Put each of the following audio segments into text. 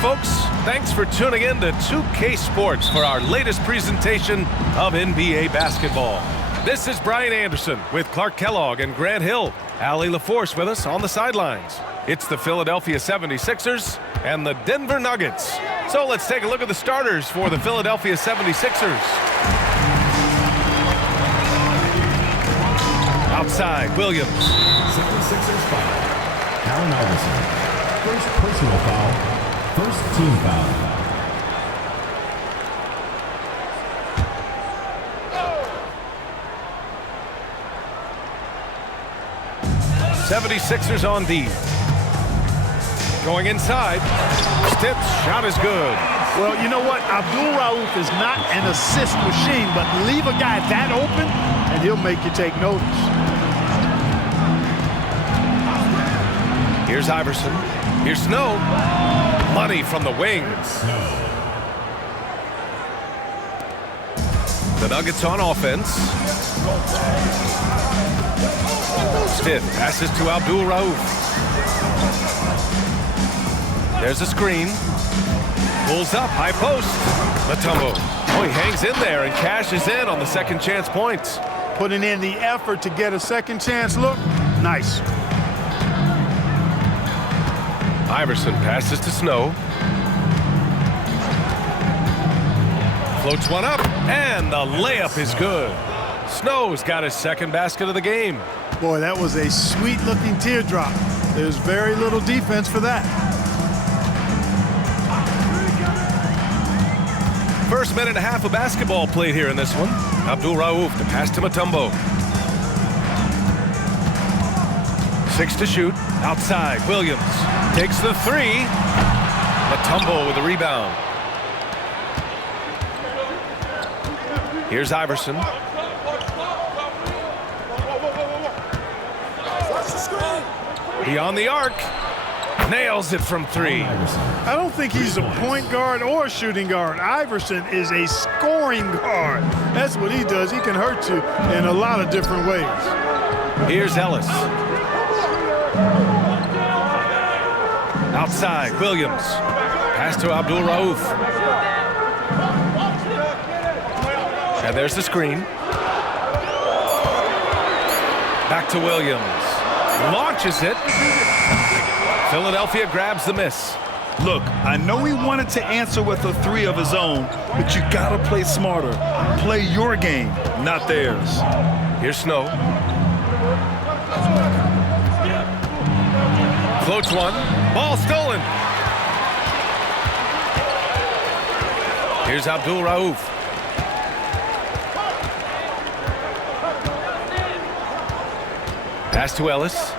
folks. Thanks for tuning in to 2K Sports for our latest presentation of NBA basketball. This is Brian Anderson with Clark Kellogg and Grant Hill. Allie LaForce with us on the sidelines. It's the Philadelphia 76ers and the Denver Nuggets. So let's take a look at the starters for the Philadelphia 76ers. Outside, Williams. 76ers foul. Allen Iverson. First personal foul. First team foul. '76ers on D. Going inside. Stips, shot is good. Well, you know what? Abdul Rauf is not an assist machine, but leave a guy that open, and he'll make you take notice. Here's Iverson. Here's Snow. Money from the wing. The Nuggets on offense. Stiff passes to Abdul Rauf. There's a screen. Pulls up, high post. Mutombo. Oh, he hangs in there and cashes in on the second chance points. Putting in the effort to get a second chance look. Nice. Iverson passes to Snow. Floats one up, and the layup is good. Snow's got his second basket of the game. Boy, that was a sweet-looking teardrop. There's very little defense for that. First minute and a half of basketball played here in this one. Abdul Rauf to pass to Mutombo. 6 to shoot. Outside, Williams takes the three. Mutombo with the rebound. Here's Iverson. Beyond the arc. Nails it from three. I don't think he's a point guard or a shooting guard. Iverson is a scoring guard. That's what he does. He can hurt you in a lot of different ways. Here's Ellis. Outside, Williams. Pass to Abdul Rauf. And there's the screen. Back to Williams. Launches it. Philadelphia grabs the miss. Look, I know he wanted to answer with a three of his own, but you gotta play smarter. Play your game, not theirs. Here's Snow. Floats one. Ball stolen. Here's Abdul Rauf. Pass to Ellis.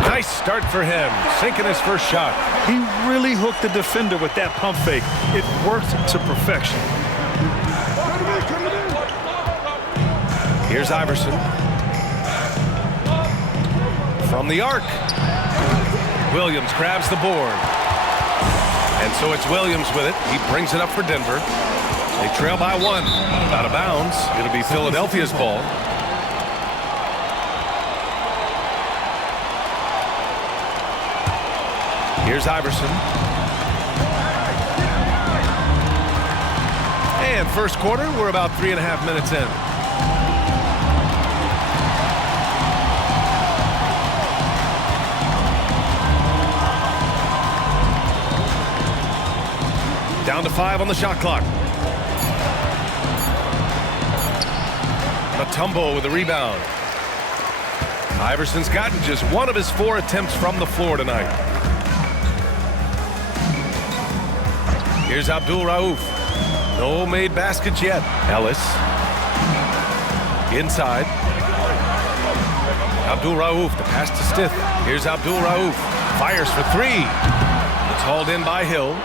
Nice start for him, sinking his first shot. He really hooked the defender with that pump fake. It worked to perfection. Here's Iverson. From the arc. Williams grabs the board. And so it's Williams with it. He brings it up for Denver. They trail by one. Out of bounds. It'll be Philadelphia's ball. Here's Iverson. And first quarter, we're about 3.5 minutes in. Down to 5 on the shot clock. Mutombo with the rebound. Iverson's gotten just one of his 4 attempts from the floor tonight. Here's Abdul Rauf. No made baskets yet. Ellis. Inside. Abdul Rauf, the pass to Stith. Here's Abdul Rauf. Fires for 3. It's hauled in by Hill.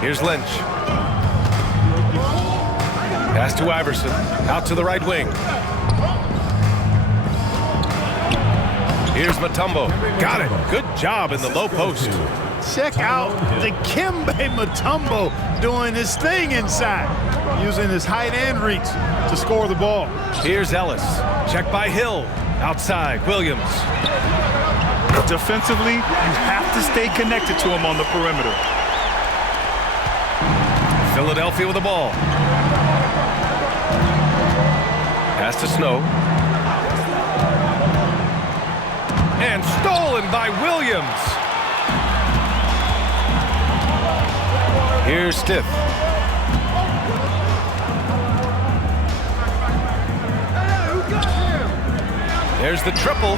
Here's Lynch. Pass to Iverson. Out to the right wing. Here's Mutombo. Got it. Good job in the low post. Check out the Dikembe Mutombo doing his thing inside, using his height and reach to score the ball. Here's Ellis. Check by Hill. Outside, Williams. Defensively, you have to stay connected to him on the perimeter. Philadelphia with the ball. Pass to Snow. And stolen by Williams. Here's Stiff. There's the triple.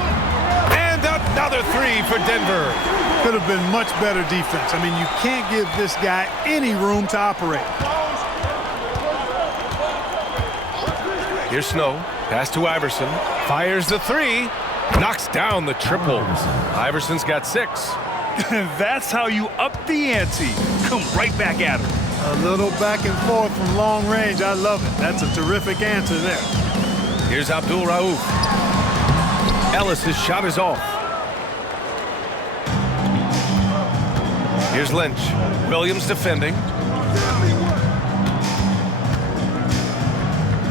And another three for Denver. Could have been much better defense. I mean, you can't give this guy any room to operate. Here's Snow. Pass to Iverson. Fires the three. Knocks down the triple. Iverson's got 6. That's how you up the ante. Come right back at him. A little back and forth from long range. I love it. That's a terrific answer there. Here's Abdul Rauf. Ellis' shot is off. Here's Lynch. Williams defending.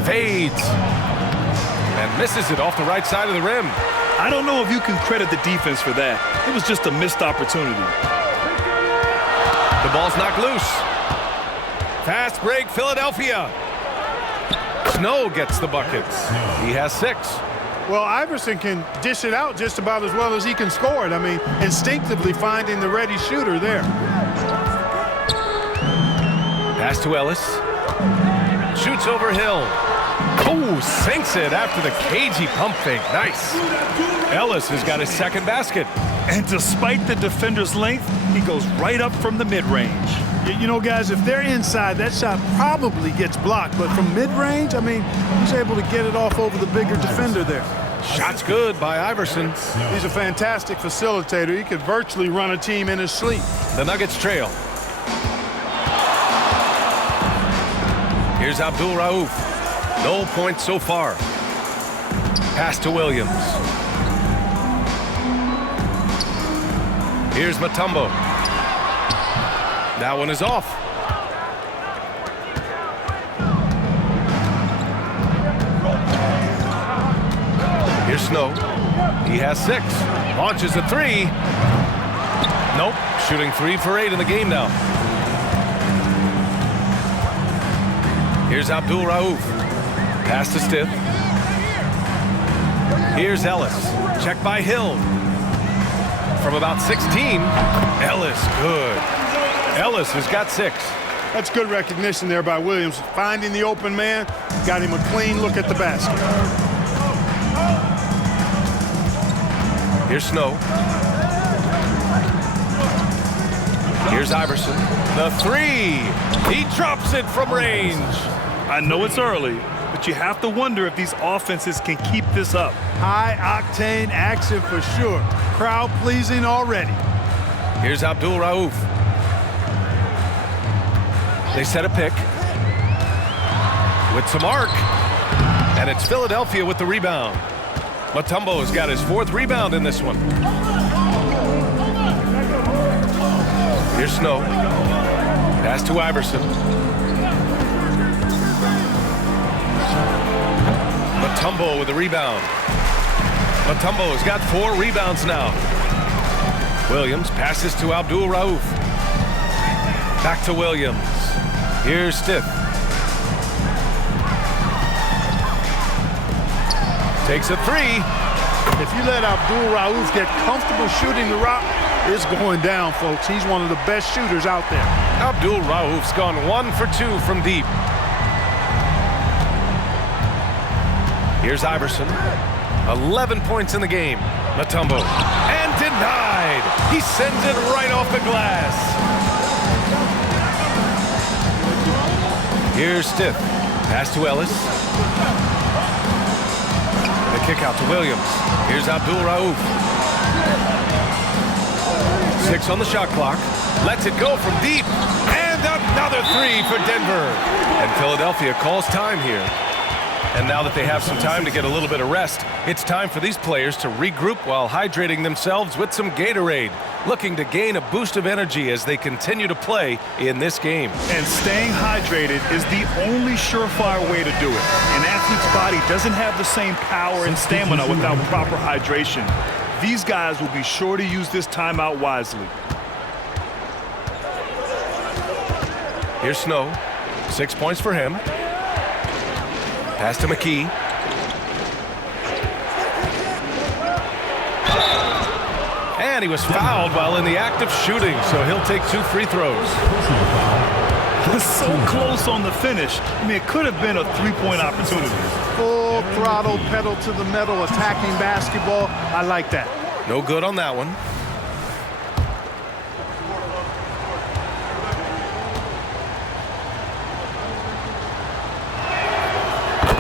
Fades. And misses it off the right side of the rim. I don't know if you can credit the defense for that. It was just a missed opportunity. The ball's knocked loose. Fast break, Philadelphia. Snow gets the bucket. He has 6. Well, Iverson can dish it out just about as well as he can score it. I mean, instinctively finding the ready shooter there. Pass to Ellis. Shoots over Hill. Oh, sinks it after the cagey pump fake. Nice. Ellis has got his 2nd basket. And despite the defender's length, he goes right up from the mid-range. You know, guys, if they're inside, that shot probably gets blocked. But from mid-range, I mean, he's able to get it off over the bigger defender there. Shot's good by Iverson. He's a fantastic facilitator. He could virtually run a team in his sleep. The Nuggets trail. Here's Abdul Rauf. No points so far. Pass to Williams. Here's Mutombo. That one is off. Here's Snow. He has 6. Launches a 3. Nope. Shooting 3 for 8 in the game now. Here's Abdul Rauf. Pass to Stiff. Here's Ellis. Check by Hill. From about 16. Ellis, good. Ellis has got 6. That's good recognition there by Williams. Finding the open man, got him a clean look at the basket. Here's Snow. Here's Iverson. The 3. He drops it from range. I know it's early, but you have to wonder if these offenses can keep this up. High-octane action for sure. Crowd-pleasing already. Here's Abdul Rauf. They set a pick. With some arc. And it's Philadelphia with the rebound. Mutombo has got his 4th rebound in this one. Here's Snow. Pass to Iverson. Mutombo with the rebound. Mutombo has got 4 rebounds now. Williams passes to Abdul Rauf. Back to Williams. Here's Stiff. Takes a 3. If you let Abdul Rauf get comfortable shooting the rock, it's going down, folks. He's one of the best shooters out there. Abdul Rauf's gone 1 for 2 from deep. Here's Iverson. 11 points in the game. Mutombo. And denied. He sends it right off the glass. Here's Stiff. Pass to Ellis. The kick out to Williams. Here's Abdul Rauf. 6 on the shot clock. Lets it go from deep. And another 3 for Denver. And Philadelphia calls time here. And now that they have some time to get a little bit of rest, it's time for these players to regroup while hydrating themselves with some Gatorade, looking to gain a boost of energy as they continue to play in this game. And staying hydrated is the only surefire way to do it. An athlete's body doesn't have the same power and stamina without proper hydration. These guys will be sure to use this timeout wisely. Here's Snow. 6 points for him. Pass to McKee. And he was fouled while in the act of shooting, so he'll take 2 free throws. So close on the finish. I mean, it could have been a three-point opportunity. Full throttle, pedal to the metal, attacking basketball. I like that. No good on that one.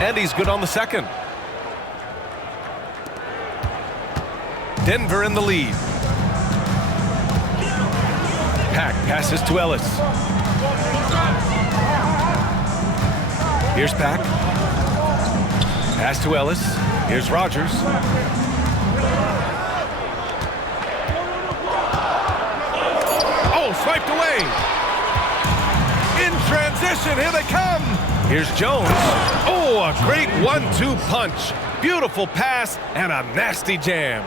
And he's good on the second. Denver in the lead. Pack passes to Ellis. Here's Pack. Pass to Ellis. Here's Rogers. Oh, swiped away. In transition, here they come. Here's Jones. Oh, a great 1-2 punch. Beautiful pass and a nasty jam.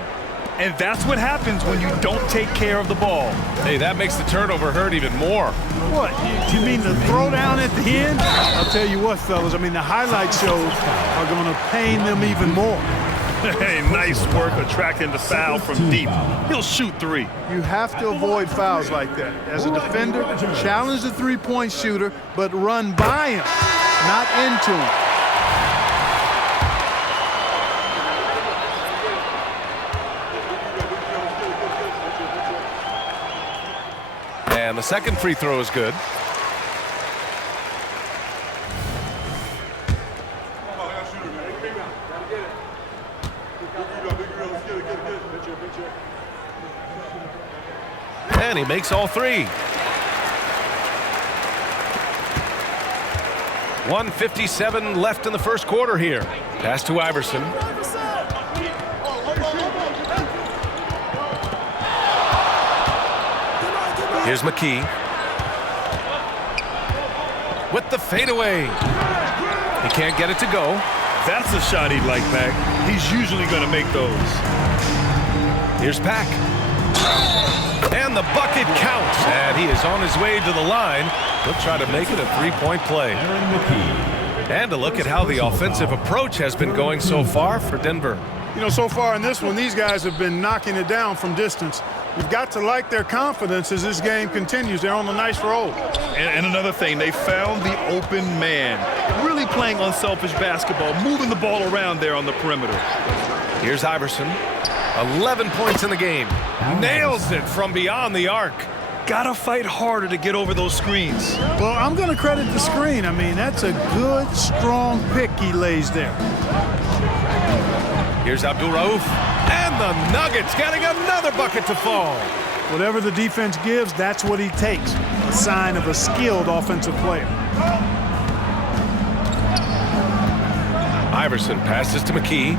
And that's what happens when you don't take care of the ball. Hey, that makes the turnover hurt even more. What, you mean the throwdown at the end? I'll tell you what, fellas, I mean, the highlight shows are going to pain them even more. Hey, nice work attracting the foul from deep. He'll shoot 3. You have to avoid fouls like that. As a defender, challenge the three-point shooter, but run by him, not into him. And the second free throw is good. And he makes all 3. 1:57 left in the first quarter here. Pass to Iverson. Here's McKee. With the fadeaway. He can't get it to go. That's a shot he'd like, Pack. He's usually going to make those. Here's Pack. And the bucket counts. And he is on his way to the line. He'll try to make it a 3-point play. And a look at how the offensive approach has been going so far for Denver. You know, so far in this one, these guys have been knocking it down from distance. You've got to like their confidence as this game continues. They're on a nice roll. And another thing, they found the open man. Really playing unselfish basketball, moving the ball around there on the perimeter. Here's Iverson. 11 points in the game. Nails it from beyond the arc. Gotta fight harder to get over those screens. Well, I'm going to credit the screen. I mean, that's a good, strong pick he lays there. Here's Abdul-Rauf. And the Nuggets getting another bucket to fall. Whatever the defense gives, that's what he takes. A sign of a skilled offensive player. Iverson passes to McKee.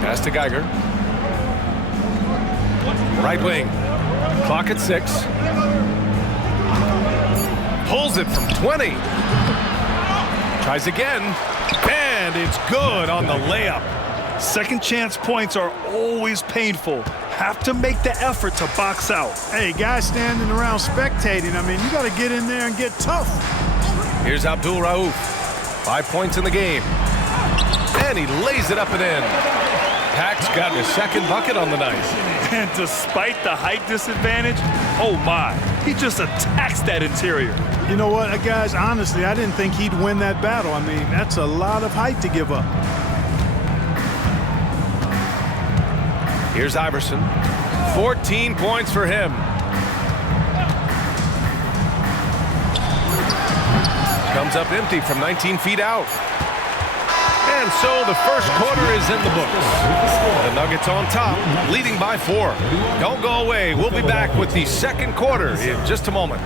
Pass to Geiger. Right wing. Clock at 6. Pulls it from 20. Tries again. And it's good on the layup. Second chance points are always painful. Have to make the effort to box out. Hey, guys standing around spectating, I mean, you got to get in there and get tough. Here's Abdul-Rauf. 5 points in the game. And he lays it up and in. Pack's got his second bucket on the night. And despite the height disadvantage, oh my, he just attacks that interior. You know what, guys, honestly, I didn't think he'd win that battle. I mean, that's a lot of height to give up. Here's Iverson. 14 points for him. Comes up empty from 19 feet out. And so the first quarter is in the books. The Nuggets on top, leading by 4. Don't go away. We'll be back with the second quarter in just a moment.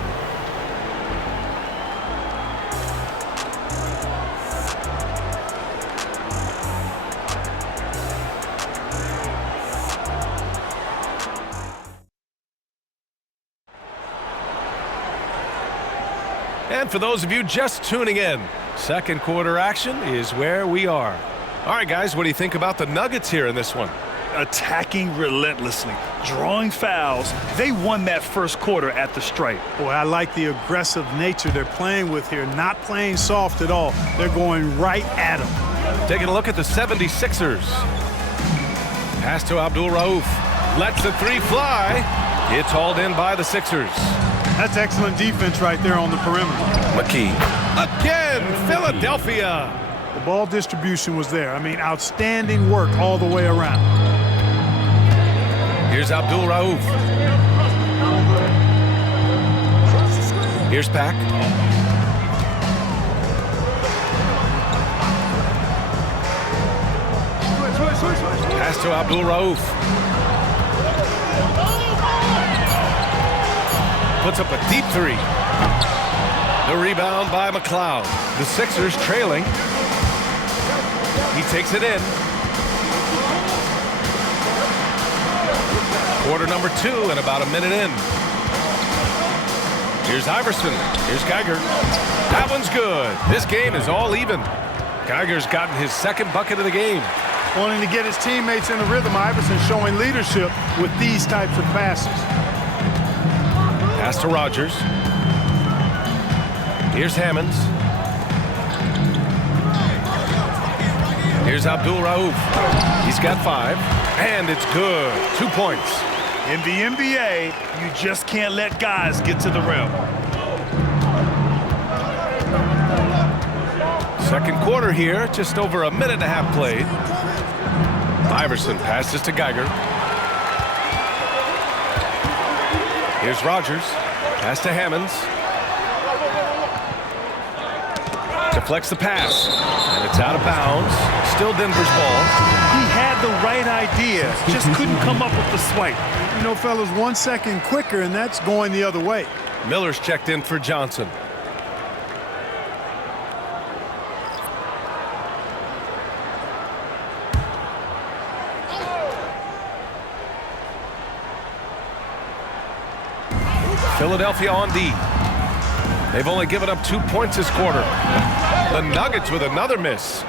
And for those of you just tuning in, second quarter action is where we are. All right, guys, what do you think about the Nuggets here in this one? Attacking relentlessly, drawing fouls. They won that first quarter at the stripe. Boy, I like the aggressive nature they're playing with here. Not playing soft at all. They're going right at them. Taking a look at the 76ers. Pass to Abdul Rauf. Lets the three fly. It's hauled in by the Sixers. That's excellent defense right there on the perimeter. McKee. Again, Philadelphia. The ball distribution was there. I mean, outstanding work all the way around. Here's Abdul Rauf. Here's Pack. Pass to Abdul Rauf. Puts up a deep three. The rebound by McLeod. The Sixers trailing. He takes it in. Quarter number 2 and about a minute in. Here's Iverson. Here's Geiger. That one's good. This game is all even. Geiger's gotten his second bucket of the game. Wanting to get his teammates in the rhythm, Iverson showing leadership with these types of passes. Pass to Rogers. Here's Hammonds. Here's Abdul Rauf. He's got 5. And it's good. 2 points. In the NBA, you just can't let guys get to the rim. Second quarter here, just over a minute and a half played. Iverson passes to Geiger. Here's Rogers. Pass to Hammonds. Deflects the pass. And it's out of bounds. Still Denver's ball. He had the right idea, just couldn't come up with the swipe. You know, fellas, 1 second quicker, and that's going the other way. Miller's checked in for Johnson. Philadelphia on D. They've only given up 2 points this quarter. The Nuggets with another miss.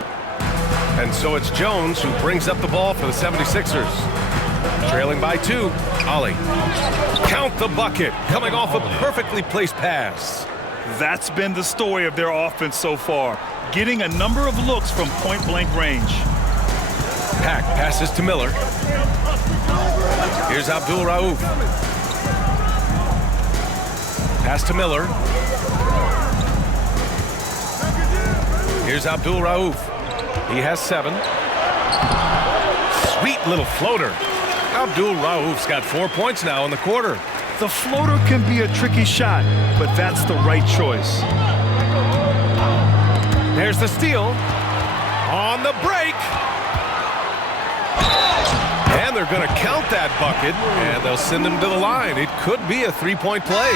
And so it's Jones who brings up the ball for the 76ers. Trailing by 2. Ollie. Count the bucket. Coming off a perfectly placed pass. That's been the story of their offense so far. Getting a number of looks from point-blank range. Pack passes to Miller. Here's Abdul Rauf. Pass to Miller. Here's Abdul Rauf. He has 7. Sweet little floater. Abdul Rauf's got 4 points now in the quarter. The floater can be a tricky shot, but that's the right choice. There's the steal. On the break. And they're going to count that bucket, and they'll send him to the line. It could be a 3-point play.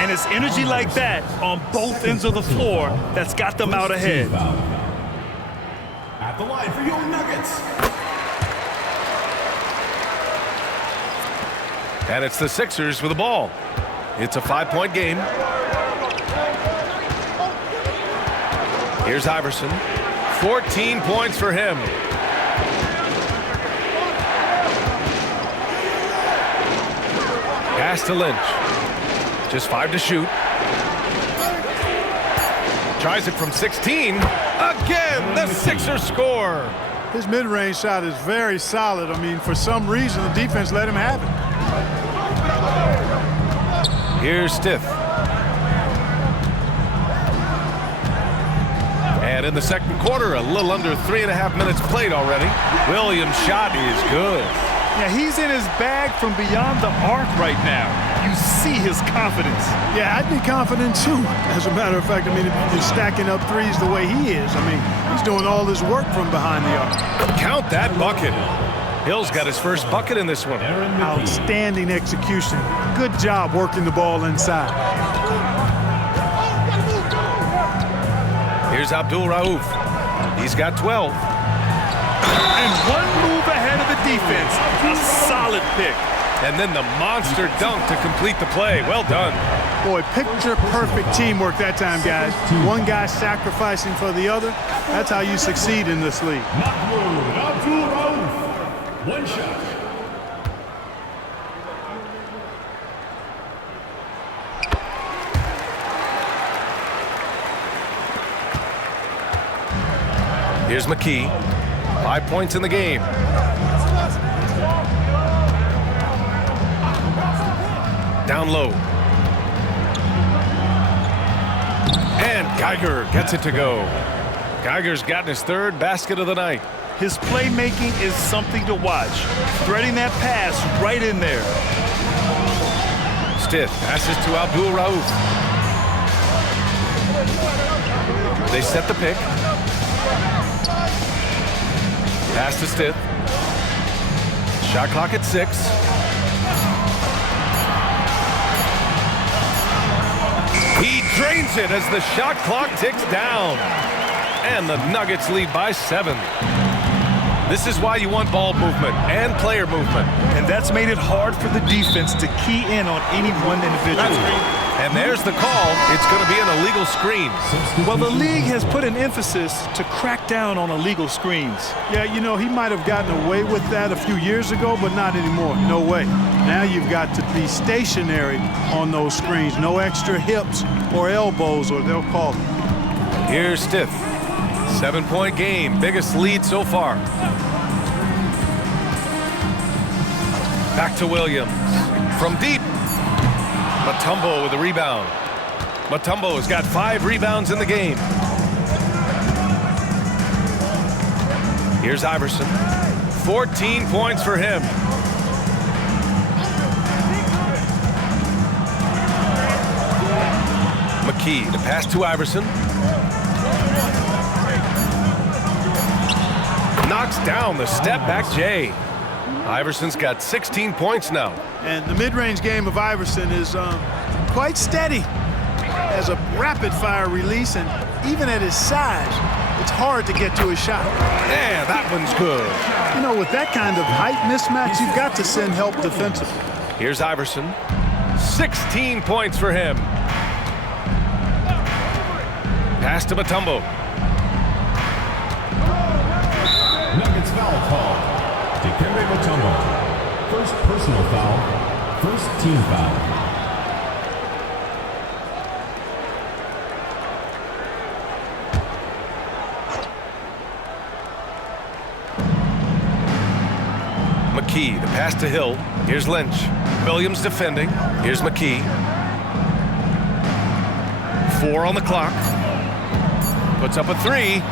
And it's energy like that on both ends of the floor that's got them out ahead. At the line for your Nuggets. And it's the Sixers with the ball. It's a 5-point game. Here's Iverson. 14 points for him. Pass to Lynch. Just 5 to shoot. Tries it from 16. Again, the Sixers score. His mid-range shot is very solid. I mean, for some reason, the defense let him have it. Here's Stith. And in the second quarter, a little under 3.5 minutes played already. Williams' shot is good. Yeah, he's in his bag from beyond the arc right now. You see his confidence. Yeah, I'd be confident too. As a matter of fact, I mean, if he's stacking up threes the way he is, I mean, he's doing all this work from behind the arc. Count that bucket. Hill's got his first bucket in this one. Outstanding execution. Good job working the ball inside. Here's Abdul Rauf. He's got 12. And one move ahead of the defense. A solid pick. And then the monster dunk to complete the play. Well done. Boy, picture-perfect teamwork that time, guys. One guy sacrificing for the other. That's how you succeed in this league. One shot. Here's McKee. 5 points in the game. Down low. And Geiger gets it to go. Geiger's gotten his 3rd basket of the night. His playmaking is something to watch. Threading that pass right in there. Stith passes to Abdul Rauf. They set the pick. Pass to Stith. Shot clock at 6. He drains it as the shot clock ticks down. And the Nuggets lead by 7. This is why you want ball movement and player movement. And that's made it hard for the defense to key in on any one individual. And there's the call. It's going to be an illegal screen. Well, the league has put an emphasis to crack down on illegal screens. Yeah, you know, he might have gotten away with that a few years ago, but not anymore. No way. Now you've got to be stationary on those screens. No extra hips or elbows, or they'll call it. Here's Stith. 7-point game. Biggest lead so far. Back to Williams. From deep. Mutombo with a rebound. Mutombo has got 5 rebounds in the game. Here's Iverson. 14 points for him. McKee, the pass to Iverson. Knocks down the step back J. Iverson's got 16 points now. And the mid-range game of Iverson is quite steady. Has a rapid-fire release, and even at his size, it's hard to get to his shot. Yeah, that one's good. You know, with that kind of height mismatch, you've got to send help defensively. Here's Iverson. 16 points for him. Pass to Mutombo. Nuggets foul call. Dikembe Mutombo. First personal foul. First team foul. McKee, the pass to Hill. Here's Lynch. Williams defending. Here's McKee. 4 on the clock. Puts up a 3.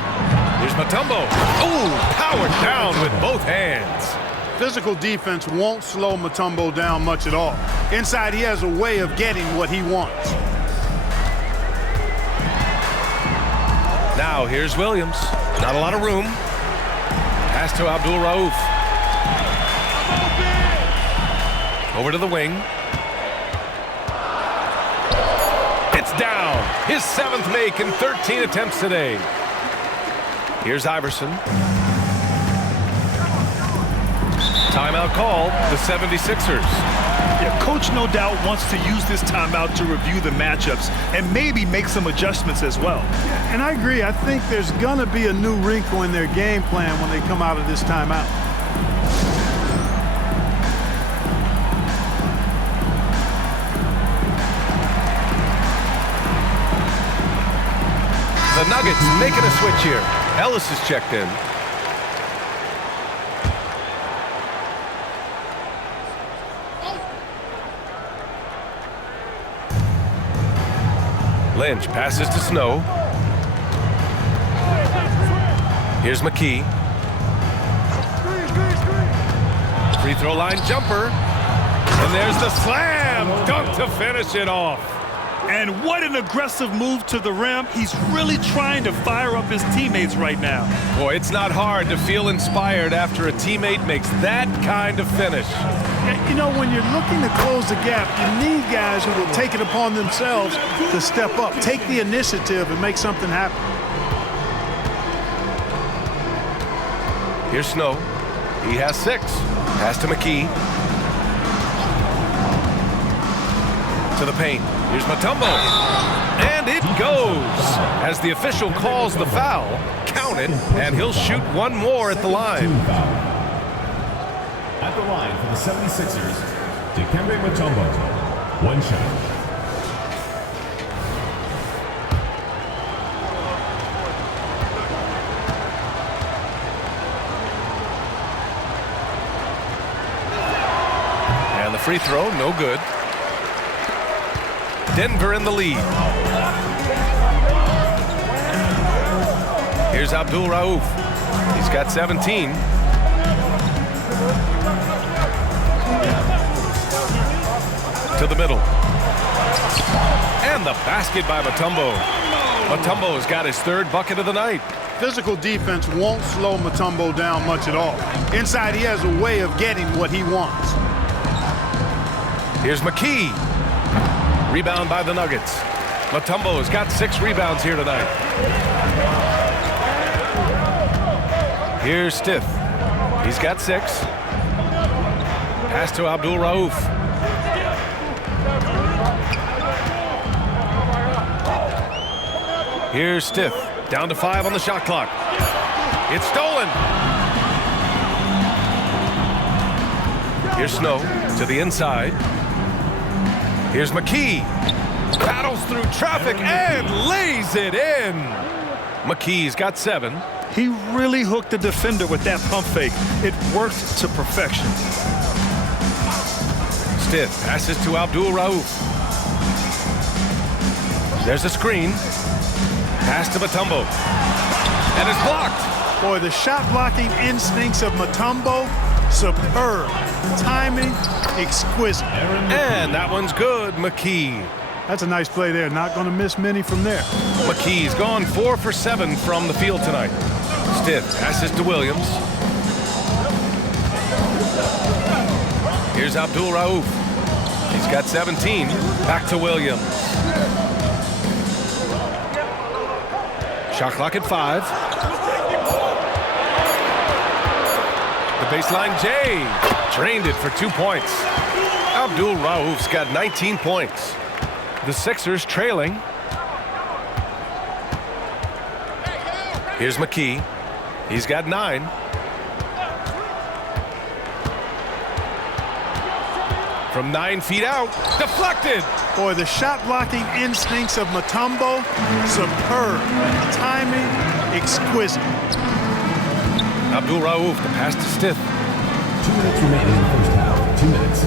Here's Mutombo. Ooh, powered down with both hands. Physical defense won't slow Mutombo down much at all. Inside, he has a way of getting what he wants. Now here's Williams. Not a lot of room. Pass to Abdul Rauf. Over to the wing. It's down. His 7th make in 13 attempts today. Here's Iverson. Timeout call, the 76ers. Yeah, coach no doubt wants to use this timeout to review the matchups and maybe make some adjustments as well. Yeah, and I agree. I think there's going to be a new wrinkle in their game plan when they come out of this timeout. The Nuggets making a switch here. Ellis is checked in. Lynch passes to Snow. Here's McKee. Free throw line jumper. And there's the slam dunk to finish it off. And what an aggressive move to the rim. He's really trying to fire up his teammates right now. Boy, it's not hard to feel inspired after a teammate makes that kind of finish. You know, when you're looking to close the gap, you need guys who will take it upon themselves to step up, take the initiative, and make something happen. Here's Snow. He has 6. Pass to McKee. To the paint. Here's Mutombo. And it goes. As the official calls the foul, count it, and he'll shoot one more at the line. At the line for the 76ers, Dikembe Mutombo. One shot. And the free throw, no good. Denver in the lead. Here's Abdul Rauf. He's got 17. To the middle. And the basket by Mutombo. Mutombo's got his third bucket of the night. Physical defense won't slow Mutombo down much at all. Inside, he has a way of getting what he wants. Here's McKee. Rebound by the Nuggets. Mutombo has got 6 rebounds here tonight. Here's Stith. He's got 6. Pass to Abdul Rauf. Here's Stith. Down to 5 on the shot clock. It's stolen. Here's Snow to the inside. Here's McKee. Battles through traffic and lays it in. McKee's got 7. He really hooked the defender with that pump fake. It worked to perfection. Stith passes to Abdul Rauf. There's a screen. Pass to Mutombo. And it's blocked. Boy, the shot blocking instincts of Mutombo, superb. Timing, exquisite. And that one's good, McKee. That's a nice play there. Not going to miss many from there. McKee's gone 4 for 7 from the field tonight. Stith passes to Williams. Here's Abdul Rauf. He's got 17. Back to Williams. Shot clock at 5. The baseline J. Drained it for 2 points. Abdul Rauf's got 19 points. The Sixers trailing. Here's McKee. He's got 9. From 9 feet out. Deflected. Boy, the shot blocking instincts of Mutombo, superb. Timing, exquisite. Abdul Rauf, the pass to Stith. 2 minutes remaining in the first half. 2 minutes.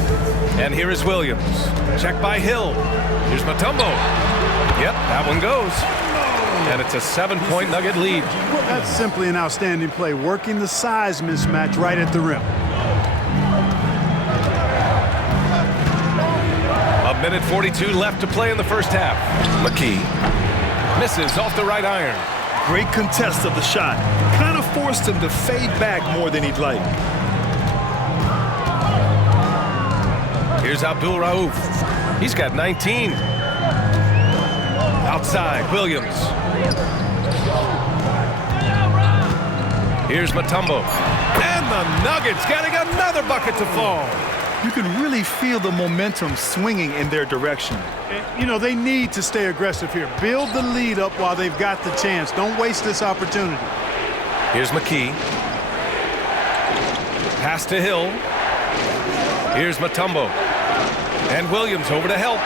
And here is Williams. Check by Hill. Here's Mutombo. Yep, that one goes. And it's a 7-point Nugget lead. That's simply an outstanding play, working the size mismatch right at the rim. A minute 42 left to play in the first half. McKee misses off the right iron. Great contest of the shot. Kind of forced him to fade back more than he'd like. Here's Abdul Rauf. He's got 19. Outside, Williams. Here's Mutombo. And the Nuggets getting another bucket to fall. You can really feel the momentum swinging in their direction. And, you know, they need to stay aggressive here. Build the lead up while they've got the chance. Don't waste this opportunity. Here's McKee. Pass to Hill. Here's Mutombo. And Williams over to help.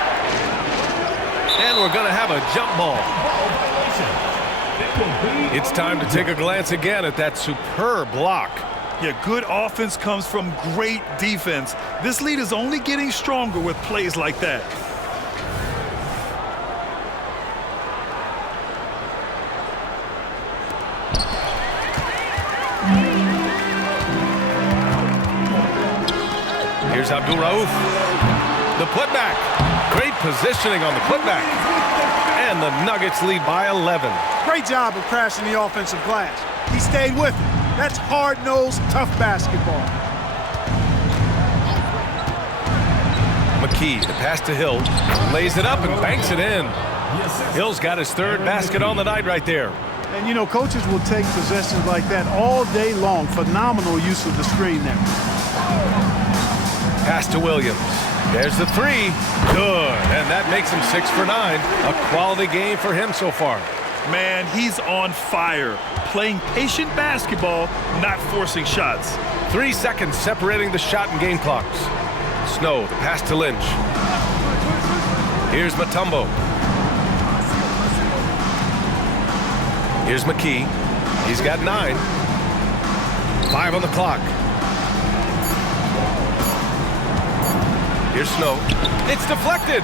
And we're going to have a jump ball. It's time to take a glance again at that superb block. Yeah, good offense comes from great defense. This lead is only getting stronger with plays like that. Here's Abdul Rauf. The putback. Great positioning on the putback. And the Nuggets lead by 11. Great job of crashing the offensive glass. He stayed with it. That's hard-nosed, tough basketball. McKee, the pass to Hill. Lays it up and banks it in. Hill's got his third basket on the night right there. And, you know, coaches will take possessions like that all day long. Phenomenal use of the screen there. Pass to Williams. There's the three. Good. And that makes him 6 for 9. A quality game for him so far. Man, he's on fire. Playing patient basketball, not forcing shots. 3 seconds separating the shot and game clocks. Snow, the pass to Lynch. Here's Mutombo. Here's McKee. He's got 9. 5 on the clock. Here's Snow. It's deflected.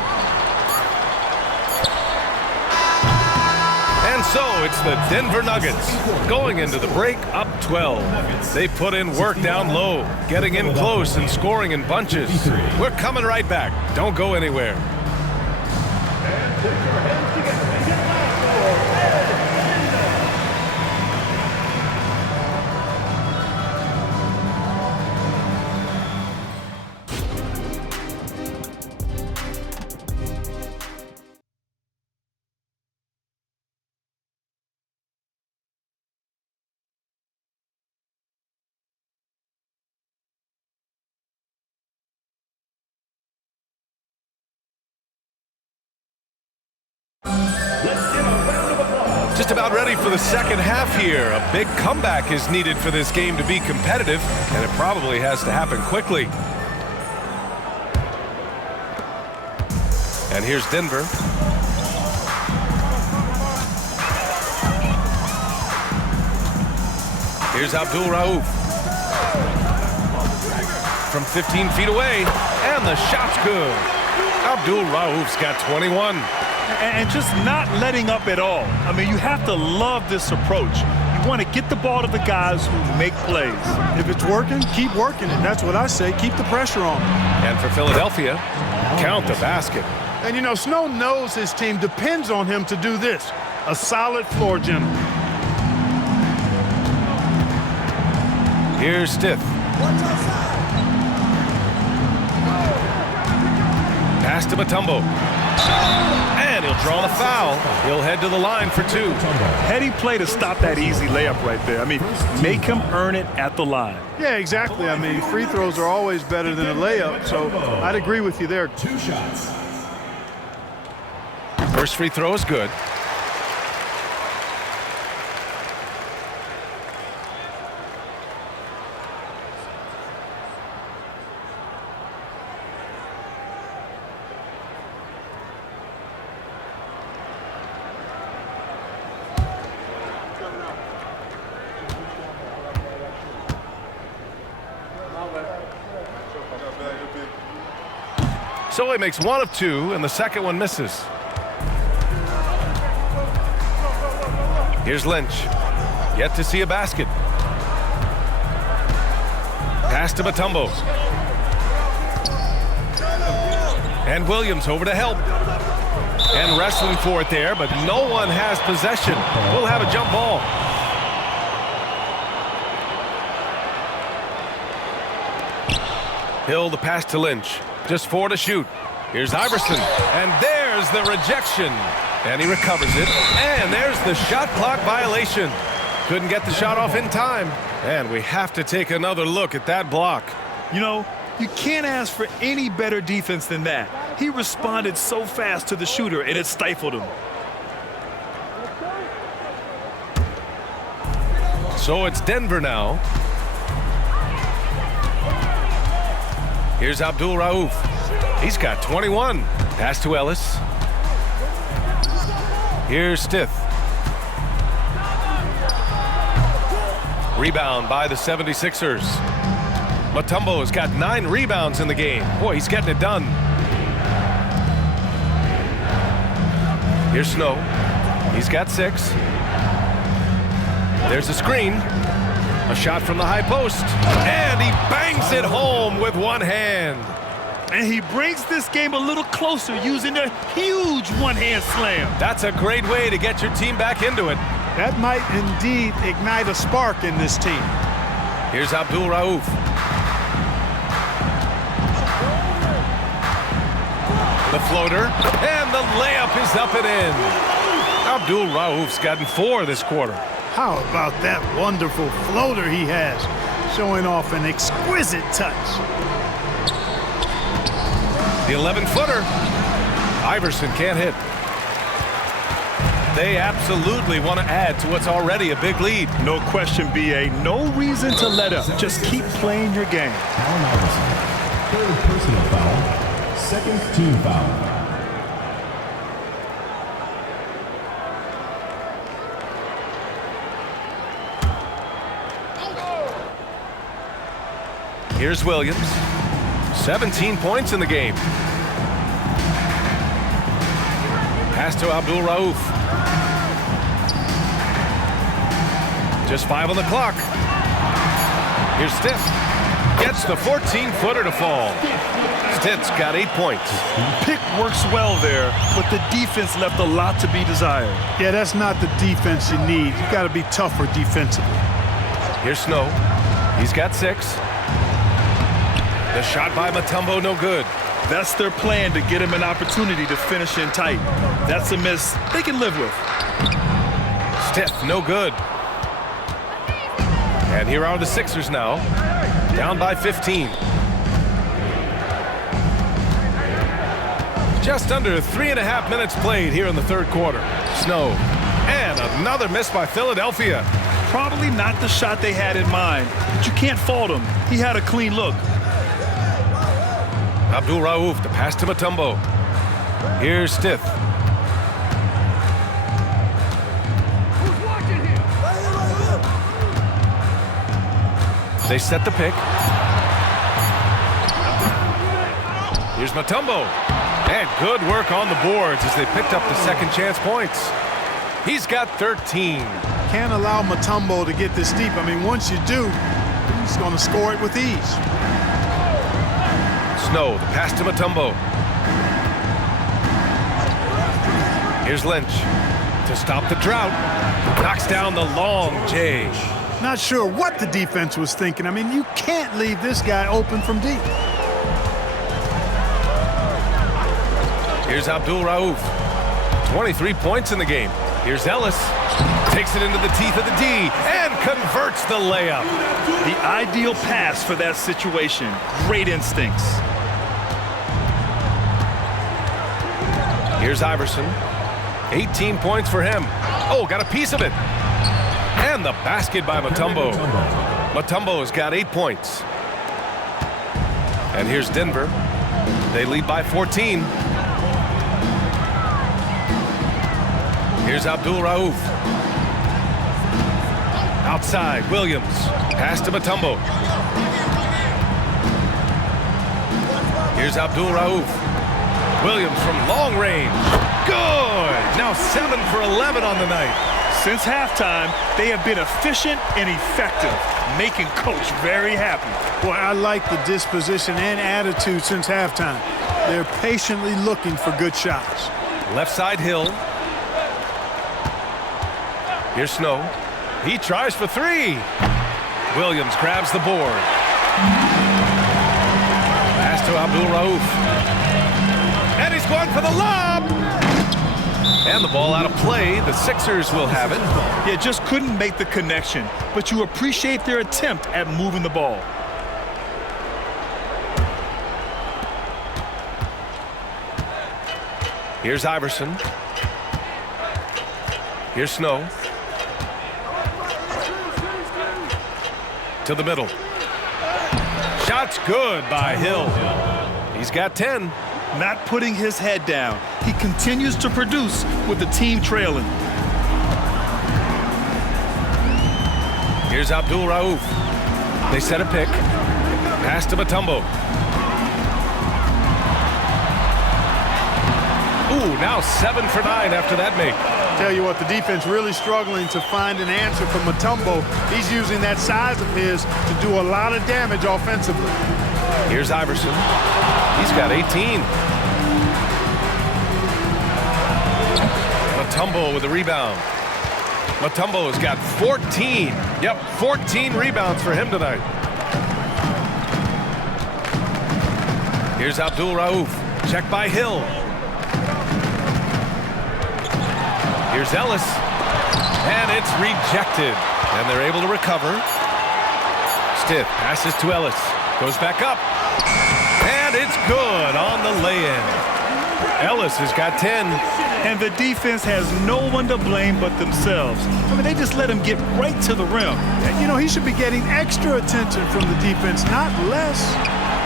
And so it's the Denver Nuggets going into the break up 12. They put in work down low, getting in close and scoring in bunches. We're coming right back. Don't go anywhere. Just about ready for the second half here. A big comeback is needed for this game to be competitive, and it probably has to happen quickly. And here's Denver. Here's Abdul Rauf. From 15 feet away, and the shot's good. Abdul Rauf's got 21. And just not letting up at all. I mean, you have to love this approach. You want to get the ball to the guys who make plays. If it's working, keep working it. That's what I say. Keep the pressure on. And for Philadelphia, count the basket. And, you know, Snow knows his team depends on him to do this. A solid floor general. Here's Stith. Pass to Mutombo. And he'll draw the foul. He'll head to the line for 2. Heady play to stop that easy layup right there. I mean, make him earn it at the line. Yeah, exactly. I mean, free throws are always better than a layup, so I'd agree with you there. 2 shots. First free throw is good. So he makes 1 of 2, and the second one misses. Here's Lynch. Yet to see a basket. Pass to Mutombo. And Williams over to help. And wrestling for it there, but no one has possession. We'll have a jump ball. Hill, the pass to Lynch. Just 4 to shoot. Here's Iverson. And there's the rejection. And he recovers it. And there's the shot clock violation. Couldn't get the shot off in time. And we have to take another look at that block. You know, you can't ask for any better defense than that. He responded so fast to the shooter, and it stifled him. So it's Denver now. Here's Abdul Rauf. He's got 21. Pass to Ellis. Here's Stith. Rebound by the 76ers. Mutombo has got 9 rebounds in the game. Boy, he's getting it done. Here's Snow. He's got 6. There's a screen. A shot from the high post. And he bangs it home with one hand. And he brings this game a little closer using a huge one-hand slam. That's a great way to get your team back into it. That might indeed ignite a spark in this team. Here's Abdul Rauf. The floater, and the layup is up and in. Abdul Rauf's gotten 4 this quarter. How about that wonderful floater he has, showing off an exquisite touch. The 11-footer. Iverson can't hit. They absolutely want to add to what's already a big lead. No question, B.A. No reason to let up. Just keep playing your game. Allen Iverson. Third personal foul. Second team foul. Here's Williams. 17 points in the game. Pass to Abdul-Rauf. Just 5 on the clock. Here's Stitt. Gets the 14-footer to fall. Stitt's got 8 points. Pick works well there, but the defense left a lot to be desired. Yeah, that's not the defense you need. You got to be tougher defensively. Here's Snow. He's got 6. The shot by Mutombo, no good. That's their plan, to get him an opportunity to finish in tight. That's a miss they can live with. Stitt, no good. And here are the Sixers now, down by 15. Just under 3.5 minutes played here in the third quarter. Snow, and another miss by Philadelphia. Probably not the shot they had in mind, but you can't fault him. He had a clean look. Abdul-Rauf, the pass to Mutombo. Here's Stitt. They set the pick. Here's Mutombo. And good work on the boards as they picked up the second chance points. He's got 13. Can't allow Mutombo to get this deep. I mean, once you do, he's going to score it with ease. Snow, the pass to Mutombo. Here's Lynch to stop the drought. Knocks down the long J. Not sure what the defense was thinking. I mean, you can't leave this guy open from deep. Here's Abdul-Rauf. 23 points in the game. Here's Ellis. Takes it into the teeth of the D and converts the layup. The ideal pass for that situation. Great instincts. Here's Iverson. 18 points for him. Oh, got a piece of it. And the basket by Mutombo. Mutombo has got 8 points. And here's Denver. They lead by 14. Here's Abdul-Rauf. Outside, Williams. Pass to Mutombo. Here's Abdul-Rauf. Williams from long range. Good! Now 7 for 11 on the night. Since halftime, they have been efficient and effective, making Coach very happy. Boy, I like the disposition and attitude since halftime. They're patiently looking for good shots. Left side, Hill. Here's Snow. He tries for 3. Williams grabs the board. Pass to Abdul-Rauf. And he's going for the lob. And the ball out of play. The Sixers will have it. Yeah, just couldn't make the connection, but you appreciate their attempt at moving the ball. Here's Iverson. Here's Snow. To the middle. Shot's good by Hill. He's got 10. Not putting his head down. He continues to produce with the team trailing. Here's Abdul-Rauf. They set a pick. Pass to Mutombo. Ooh, now 7 for 9 after that make. Tell you what, the defense really struggling to find an answer for Mutombo. He's using that size of his to do a lot of damage offensively. Here's Iverson. He's got 18. Mutombo with a rebound. Mutombo has got 14. Yep, 14 rebounds for him tonight. Here's Abdul-Rauf. Check by Hill. Here's Ellis. And it's rejected. And they're able to recover. Stitt passes to Ellis. Goes back up. And it's good on the lay-in. Ellis has got 10. And the defense has no one to blame but themselves. I mean, they just let him get right to the rim. And, you know, he should be getting extra attention from the defense, not less.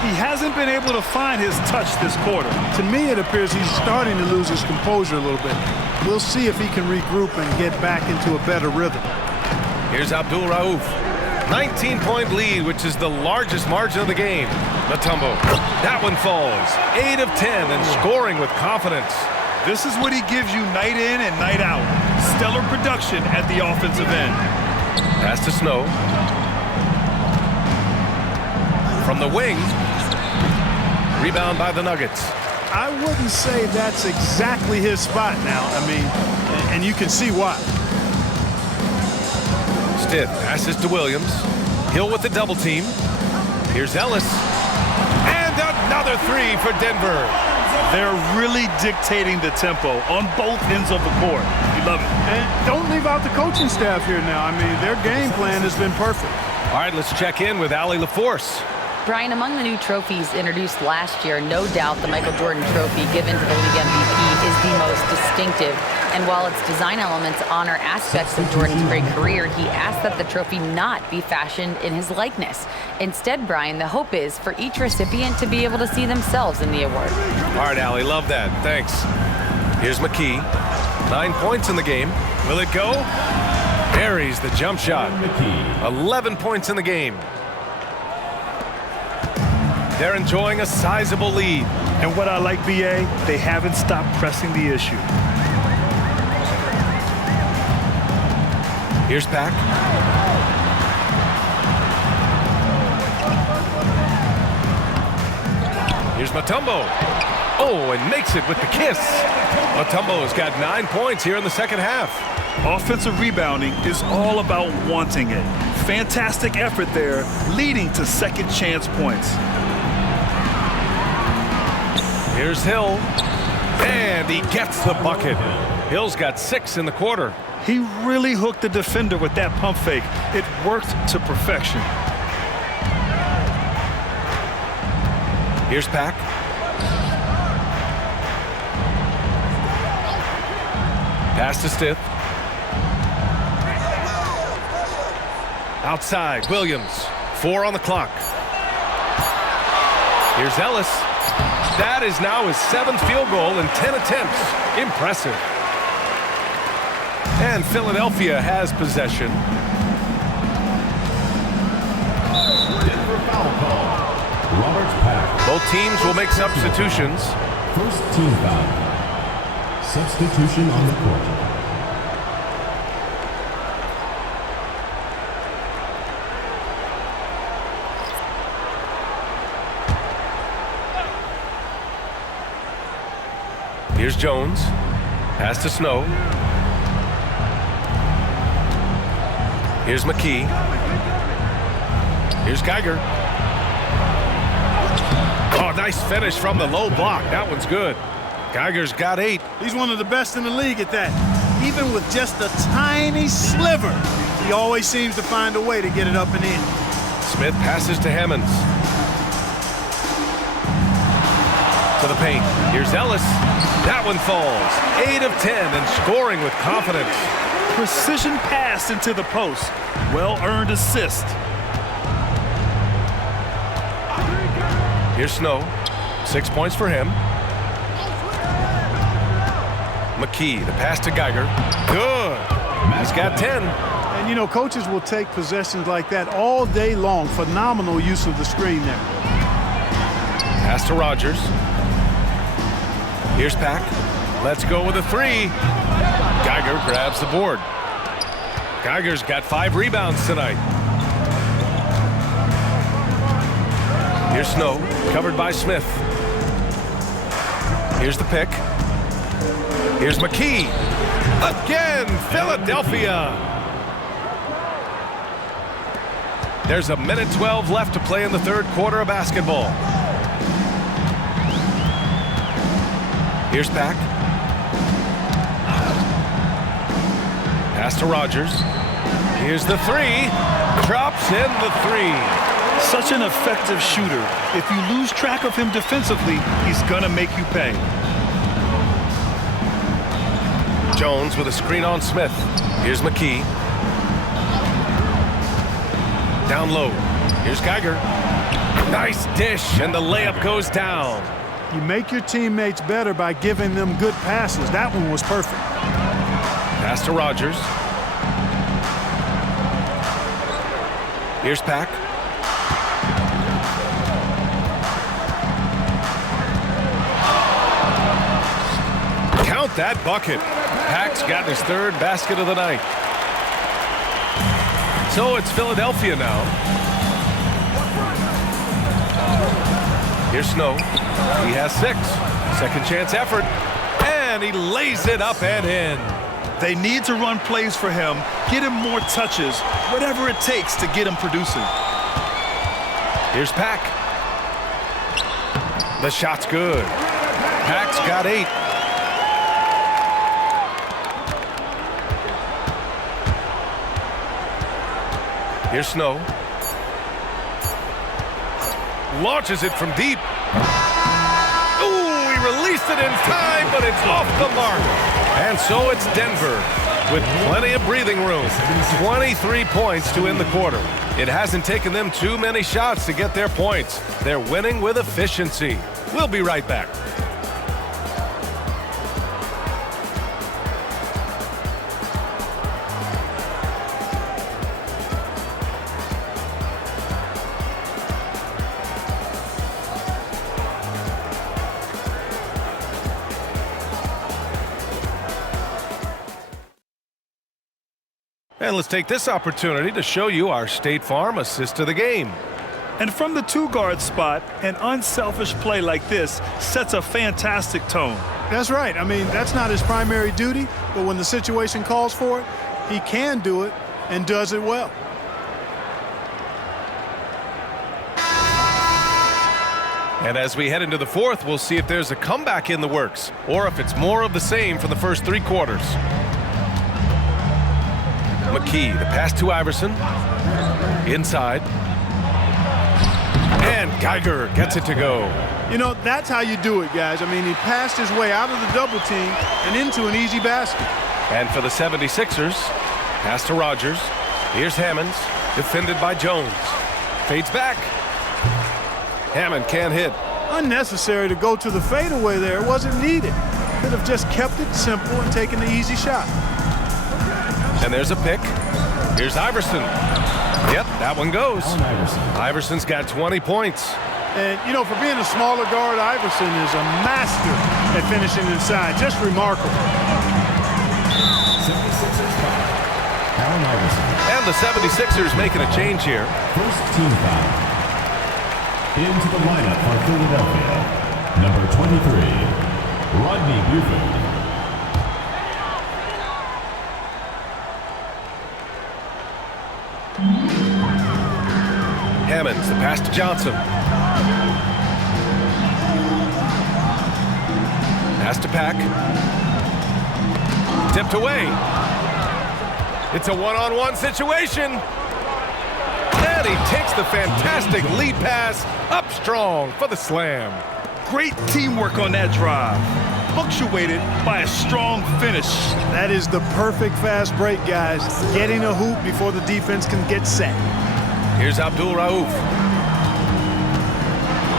He hasn't been able to find his touch this quarter. To me, it appears he's starting to lose his composure a little bit. We'll see if he can regroup and get back into a better rhythm. Here's Abdul Rauf. 19-point lead, which is the largest margin of the game. Mutombo. That one falls. 8 of 10 and scoring with confidence. This is what he gives you night in and night out. Stellar production at the offensive end. Pass to Snow. From the wing. Rebound by the Nuggets. I wouldn't say that's exactly his spot now. I mean, and you can see why. Stitt passes to Williams. Hill with the double team. Here's Ellis. And another three for Denver. They're really dictating the tempo on both ends of the court. You love it. And don't leave out the coaching staff here now. I mean, their game plan has been perfect. All right, let's check in with Allie LaForce. Brian, among the new trophies introduced last year, no doubt the Michael Jordan Trophy given to the league MVP is the most distinctive. And while its design elements honor aspects of Jordan's great career, he asked that the trophy not be fashioned in his likeness. Instead, Brian, the hope is for each recipient to be able to see themselves in the award. All right, Allie, love that. Thanks. Here's McKee. 9 points in the game. Will it go? Buries the jump shot. 11 points in the game. They're enjoying a sizable lead. And what I like, BA, they haven't stopped pressing the issue. Here's Pack. Here's Mutombo. Oh, and makes it with the kiss. Mutombo's got 9 points here in the second half. Offensive rebounding is all about wanting it. Fantastic effort there, leading to second chance points. Here's Hill. And he gets the bucket. Hill's got 6 in the quarter. He really hooked the defender with that pump fake. It worked to perfection. Here's Pack. Pass to Stith. Outside, Williams. 4 on the clock. Here's Ellis. That is now his 7th field goal in 10 attempts. Impressive. And Philadelphia has possession. Denver foul call. Robert Pack. Both teams will make substitutions. First team foul. Substitution on the court. Here's Jones. Pass to Snow. Here's McKee. Here's Geiger. Oh, nice finish from the low block. That one's good. Geiger's got 8. He's one of the best in the league at that. Even with just a tiny sliver, he always seems to find a way to get it up and in. Smith passes to Hammonds. To the paint. Here's Ellis. That one falls. 8 of 10 and scoring with confidence. Precision pass into the post. Well-earned assist. Here's Snow. 6 points for him. McKee, the pass to Geiger. Good. He's got 10. And, you know, coaches will take possessions like that all day long. Phenomenal use of the screen there. Pass to Rogers. Here's Pack. Let's go with a 3. Geiger grabs the board. Geiger's got 5 rebounds tonight. Here's Snow, covered by Smith. Here's the pick. Here's McKee. Again, Philadelphia. There's a minute 12 left to play in the third quarter of basketball. Here's Pack. Pass to Rogers. Here's the 3. Drops in the 3. Such an effective shooter. If you lose track of him defensively, he's gonna make you pay. Jones with a screen on Smith. Here's McKee. Down low. Here's Geiger. Nice dish, and the layup goes down. You make your teammates better by giving them good passes. That one was perfect. Pass to Rogers. Here's Pack. Count that bucket. Pack's got his third basket of the night. So it's Philadelphia now. Here's Snow. He has 6. Second chance effort. And he lays it up and in. They need to run plays for him, get him more touches, whatever it takes to get him producing. Here's Pack. The shot's good. Pack's got 8. Here's Snow. Launches it from deep. Ooh, he released it in time, but it's off the mark. And so it's Denver with plenty of breathing room. 23 points to end the quarter. It hasn't taken them too many shots to get their points. They're winning with efficiency. We'll be right back. And let's take this opportunity to show you our State Farm assist of the game. And from the 2-guard spot, an unselfish play like this sets a fantastic tone. That's right. I mean, that's not his primary duty, but when the situation calls for it, he can do it and does it well. And as we head into the fourth, we'll see if there's a comeback in the works or if it's more of the same for the first 3 quarters. McKee, the pass to Iverson. Inside. And Geiger gets it to go. You know, that's how you do it, guys. I mean, he passed his way out of the double team and into an easy basket. And for the 76ers, pass to Rogers. Here's Hammonds, defended by Jones. Fades back. Hammond can't hit. Unnecessary to go to the fadeaway there. It wasn't needed. Could have just kept it simple and taken the easy shot. And there's a pick. Here's Iverson. Yep, that one goes. Iverson's got 20 points. And, you know, for being a smaller guard, Iverson is a master at finishing inside. Just remarkable. 76ers foul. Allen Iverson. And the 76ers making a change here. First team foul. Into the lineup for Philadelphia, number 23, Rodney Buford. Hammonds, the pass to Johnson. Pass to Pack. Tipped away. It's a one-on-one situation. And he takes the fantastic lead pass up strong for the slam. Great teamwork on that drive. Punctuated by a strong finish. That is the perfect fast break, guys. Getting a hoop before the defense can get set. Here's Abdul Rauf.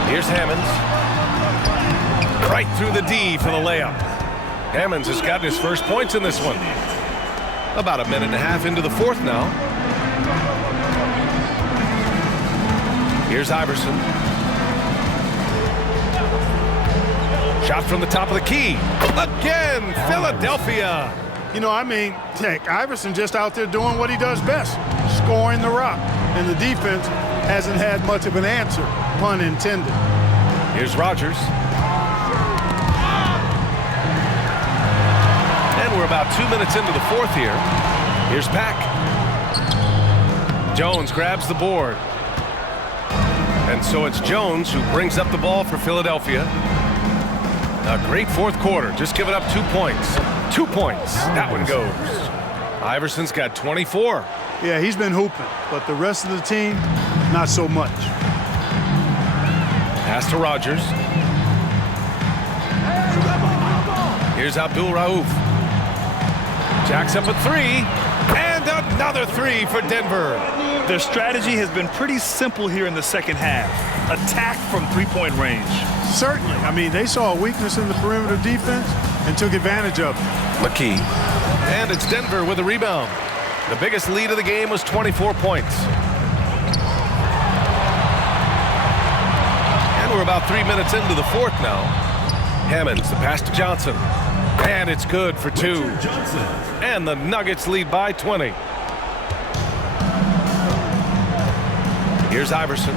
Here's Hammonds. Right through the D for the layup. Hammonds has gotten his first points in this one. About a minute and a half into the fourth now. Here's Iverson. Shot from the top of the key. Again, Philadelphia. You know, I mean, heck, Iverson just out there doing what he does best, scoring the rock. And the defense hasn't had much of an answer, pun intended. Here's Rogers. And we're about 2 minutes into the fourth here. Here's Pack. Jones grabs the board. And so it's Jones who brings up the ball for Philadelphia. A great fourth quarter, just giving up 2 points. 2 points. That one goes. Iverson's got 24. Yeah, he's been hooping, but the rest of the team not so much. Pass to Rogers. Here's Abdul Rauf. Jacks up a three. And another three for Denver. Their strategy has been pretty simple here in the second half. Attack from three-point range. Certainly. I mean, they saw a weakness in the perimeter defense and took advantage of it. McKee. And it's Denver with a rebound. The biggest lead of the game was 24 points. And we're about 3 minutes into the fourth now. Hammonds, the pass to Johnson. And it's good for two. And the Nuggets lead by 20. Here's Iverson.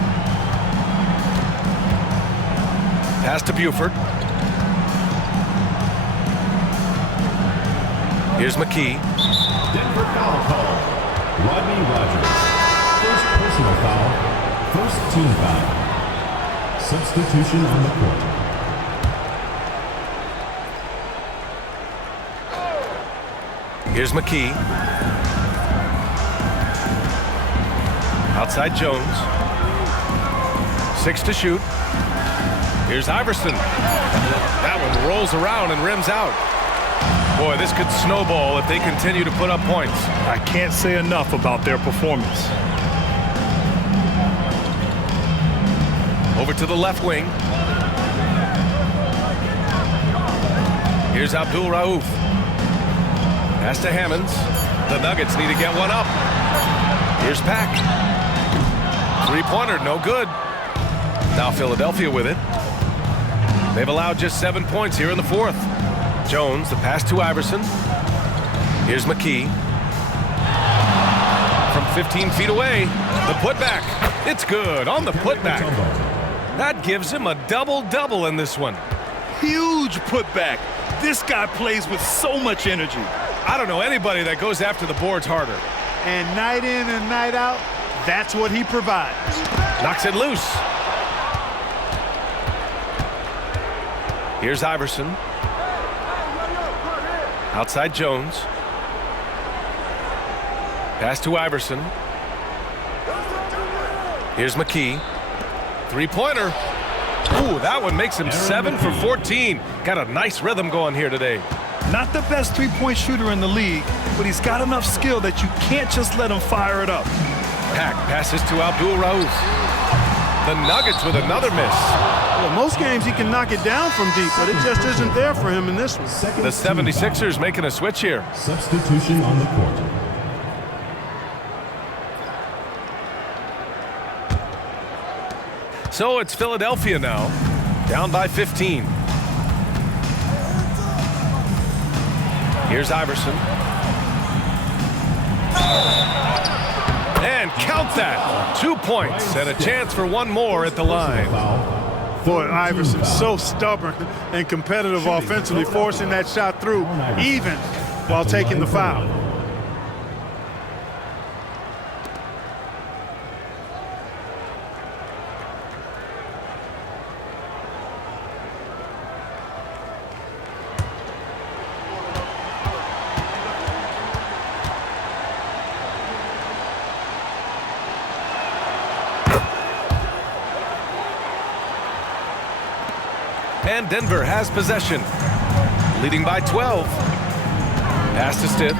Pass to Buford. Here's McKee. Denver foul call. Rodney Rogers. First personal foul. First team foul. Substitution on the court. Here's McKee. Outside Jones. 6 to shoot. Here's Iverson. That one rolls around and rims out. Boy, this could snowball if they continue to put up points. I can't say enough about their performance. Over to the left wing. Here's Abdul Rauf. Pass to Hammonds. The Nuggets need to get one up. Here's Pack. Three-pointer, no good. Now Philadelphia with it. They've allowed just 7 points here in the fourth. Jones, the pass to Iverson. Here's McKee. From 15 feet away, the putback. It's good on the putback. That gives him a double-double in this one. Huge putback. This guy plays with so much energy. I don't know anybody that goes after the boards harder. And night in and night out, that's what he provides. Knocks it loose. Here's Iverson. Outside Jones. Pass to Iverson. Here's McKee. Three-pointer. Ooh, that one makes him 7 for 14. Got a nice rhythm going here today. Not the best three-point shooter in the league, but he's got enough skill that you can't just let him fire it up. Pack passes to Abdul Rauf. The Nuggets with another miss. Well, most games he can knock it down from deep, but it just isn't there for him in this one. The 76ers making a switch here. Substitution on the court. So it's Philadelphia now, down by 15. Here's Iverson. And count that. 2 points and a chance for one more at the line. Boy, Iverson's so stubborn and competitive offensively, forcing that shot through even while taking the foul. And Denver has possession, leading by 12. Pass to Stitt.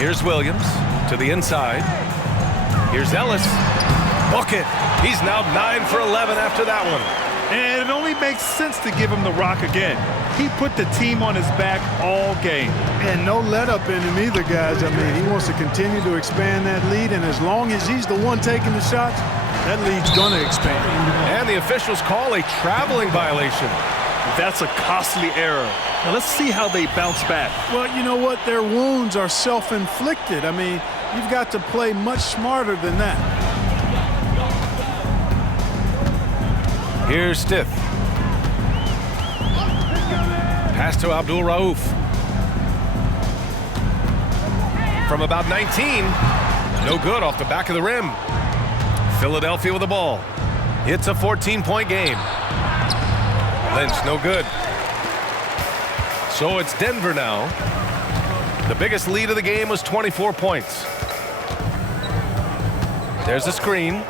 Here's Williams to the inside. Here's Ellis. Bucket. He's now 9 for 11 after that one. And it only makes sense to give him the rock again. He put the team on his back all game. And no let up in him either, guys. I mean, he wants to continue to expand that lead, and as long as he's the one taking the shots, that lead's going to expand. And the officials call a traveling violation. That's a costly error. Now let's see how they bounce back. Well, you know what? Their wounds are self-inflicted. I mean, you've got to play much smarter than that. Here's Stitt. Pass to Abdul Rauf. From about 19. No good off the back of the rim. Philadelphia with the ball. It's a 14-point game. Lynch, no good. So it's Denver now. The biggest lead of the game was 24 points. There's a screen.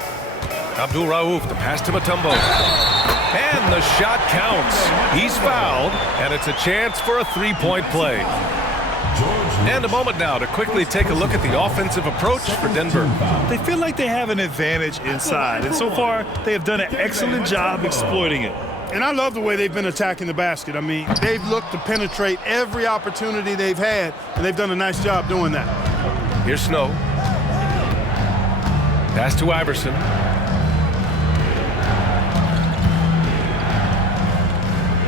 Abdul Rauf, the pass to Mutombo. And the shot counts. He's fouled, and it's a chance for a three-point play. And a moment now to quickly take a look at the offensive approach for Denver. They feel like they have an advantage inside, and so far they have done an excellent job exploiting it. And I love the way they've been attacking the basket. I mean, they've looked to penetrate every opportunity they've had, and they've done a nice job doing that. Here's Snow. Pass to Iverson.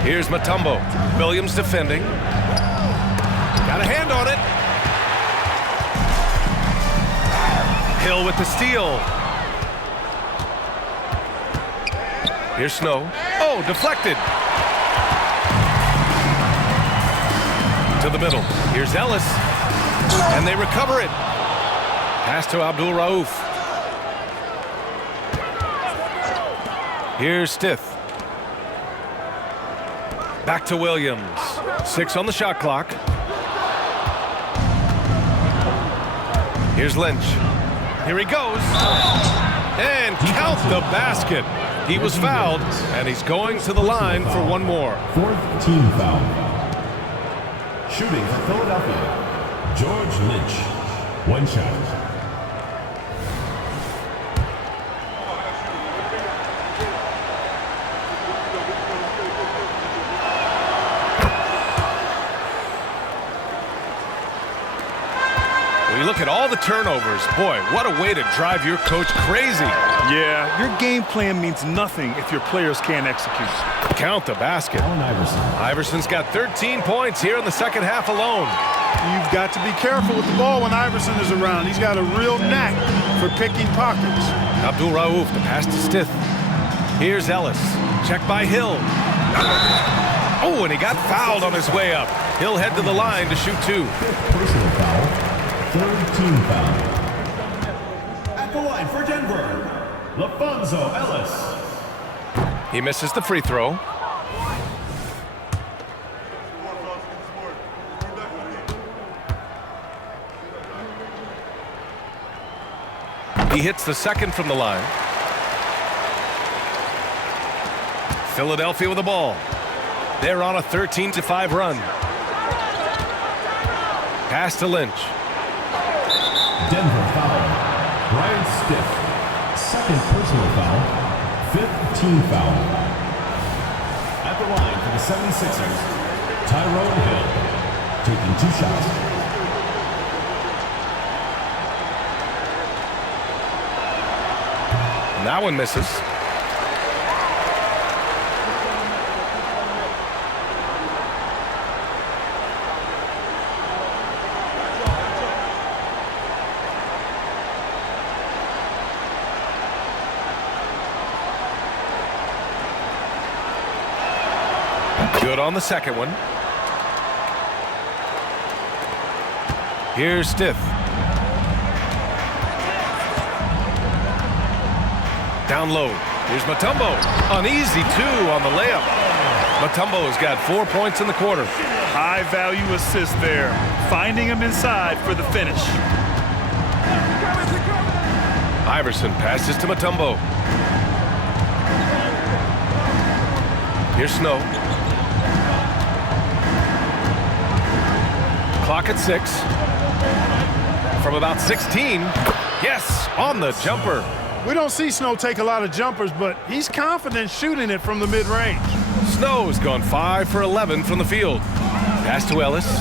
Here's Mutombo. Williams defending. Got a hand on it. Hill with the steal. Here's Snow. Oh, deflected. To the middle. Here's Ellis. And they recover it. Pass to Abdul Rauf. Here's Stith. Back to Williams. 6 on the shot clock. Here's Lynch. Here he goes. And count the basket. He was fouled, and he's going to the line for one more. 4th team foul. Shooting for Philadelphia, George Lynch. 1 shot. We look at all the turnovers. Boy, what a way to drive your coach crazy. Yeah, your game plan means nothing if your players can't execute. Count the basket. Allen Iverson. Iverson's got 13 points here in the second half alone. You've got to be careful with the ball when Iverson is around. He's got a real knack for picking pockets. Abdul Rauf, the pass to Stith. Here's Ellis. Check by Hill. Oh, and he got fouled on his way up. He'll head to the line to shoot 2. 5th personal foul. 3rd team foul. At the line for Denver, LaFonso Ellis. He misses the free throw. He hits the second from the line. Philadelphia with the ball. They're on a 13-5 run. Pass to Lynch. Denver foul. Brian Stith. 2nd personal foul. 5th team foul. At the line for the 76ers, Tyrone Hill. Taking 2 shots. And that one misses. Good on the second one. Here's Stith. Down low. Here's Mutombo. An easy 2 on the layup. Mutombo has got 4 points in the quarter. High value assist there. Finding him inside for the finish. Iverson passes to Mutombo. Here's Snow. Clock at 6. From about 16. Yes, on the jumper. We don't see Snow take a lot of jumpers, but he's confident shooting it from the mid-range. Snow's gone 5 for 11 from the field. Pass to Ellis.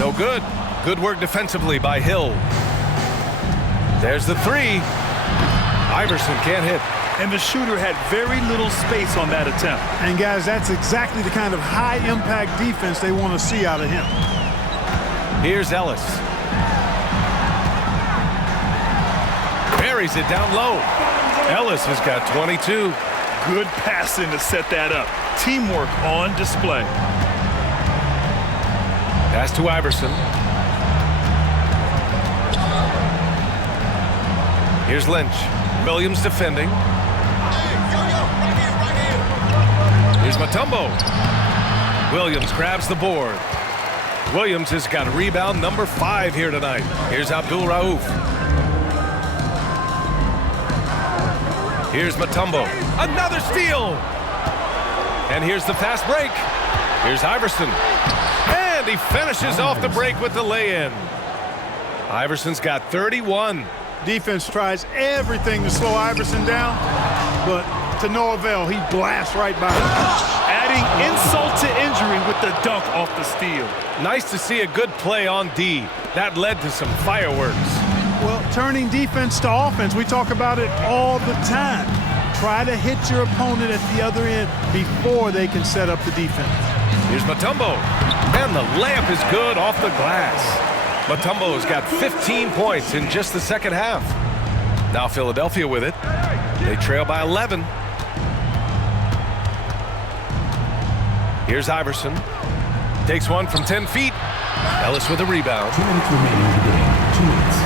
No good. Good work defensively by Hill. There's the 3. Iverson can't hit. And the shooter had very little space on that attempt. And guys, that's exactly the kind of high-impact defense they want to see out of him. Here's Ellis. Buries it down low. Ellis has got 22. Good passing to set that up. Teamwork on display. Pass to Iverson. Here's Lynch. Williams defending. Here's Mutombo. Williams grabs the board. Williams has got rebound number 5 here tonight. Here's Abdul Rauf. Here's Mutombo. Another steal. And here's the fast break. Here's Iverson. And he finishes off the break with the lay-in. Iverson's got 31. Defense tries everything to slow Iverson down, but to no avail. He blasts right by him. Adding insult to injury with the dunk off the steal. Nice to see a good play on D. That led to some fireworks. Well, turning defense to offense, we talk about it all the time. Try to hit your opponent at the other end before they can set up the defense. Here's Mutombo. And the layup is good off the glass. Mutombo's got 15 points in just the second half. Now Philadelphia with it. They trail by 11. Here's Iverson. Takes one from 10 feet. Ellis with a rebound. 2 minutes remaining in the game. 2 minutes.